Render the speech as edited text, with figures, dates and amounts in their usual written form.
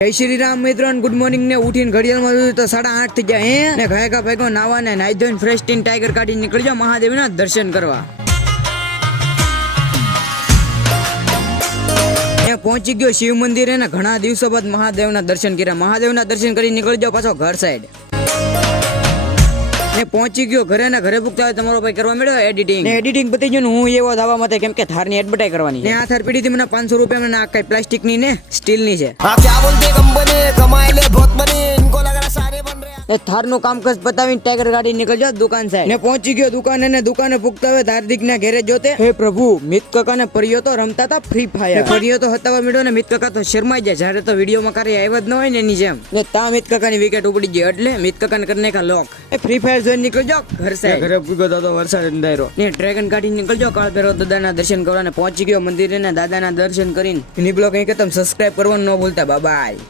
જય શ્રી રામ મિત્રો, good morning ને ઉઠીને ઘડિયાળમાં જોયું તો 8:30 થઈ ગયા હે ને ખાયકા ભાઈકો નાવા ને નાઈ ધોઈને ફ્રેશ થઈને ટાઈગર કાઢી નીકળજો મહાદેવના દર્શન કરવા. પહોંચી ગયો શિવ મંદિરે ને ઘણા દિવસો બાદ મહાદેવના દર્શન કર્યા. મહાદેવના દર્શન કરી નીકળજો પાછો ઘર સાઈડ ને પહોંચી ગયો ઘરે ને ઘરે પૂછતા હોય તમારો ભાઈ કરવા મળ્યો એડિટિંગ પતી ગયું. હું એવો દાવા માટે કેમ કે થારની એડવર્ટાઈઝ કરવાની ને આ થાર પીડી થી મને 500 રૂપિયા મને આ કઈ પ્લાસ્ટિક ની ને સ્ટીલ ની છે. થાર નું કામકાજ પતાવીને ટાઈગર ગાડી નીકળજો દુકાન સાઈડ ને પહોંચી ગયો દુકાને ને દુકાને પૂછતા હોય હાર્દિક ના ઘરે જોતે હે પ્રભુ મિત કાકા ને પરિયો તો રમતા હતા ફ્રી ફાયર. પરિયો તો હતાવા મળ્યો ને મિત કાકા તો શરમાઈ જાય જયારે તો વિડીયો માં કાર્ય આવ્યા જ ન હોય ને એની જેમ ને તા મિત કાકા ની વિકેટ ઉપડી ગઈ એટલે મિત કાકા ને કરીને લોક એ ફ્રી ફાયર જોઈને નીકળજો ઘર સાઈડ. ઘરે પૂગ્યો તો વરસાદ અંધારો ને ડ્રેગન કાઢી નીકળજો કાળ ભેરો દાદાના દર્શન કરવા ને પહોંચી ગયો મંદિરે ને દાદાના દર્શન કરીને બ્લોગ અહીં કે તમે સબસ્ક્રાઇબ કરવાનું ન ભૂલતા. બાય.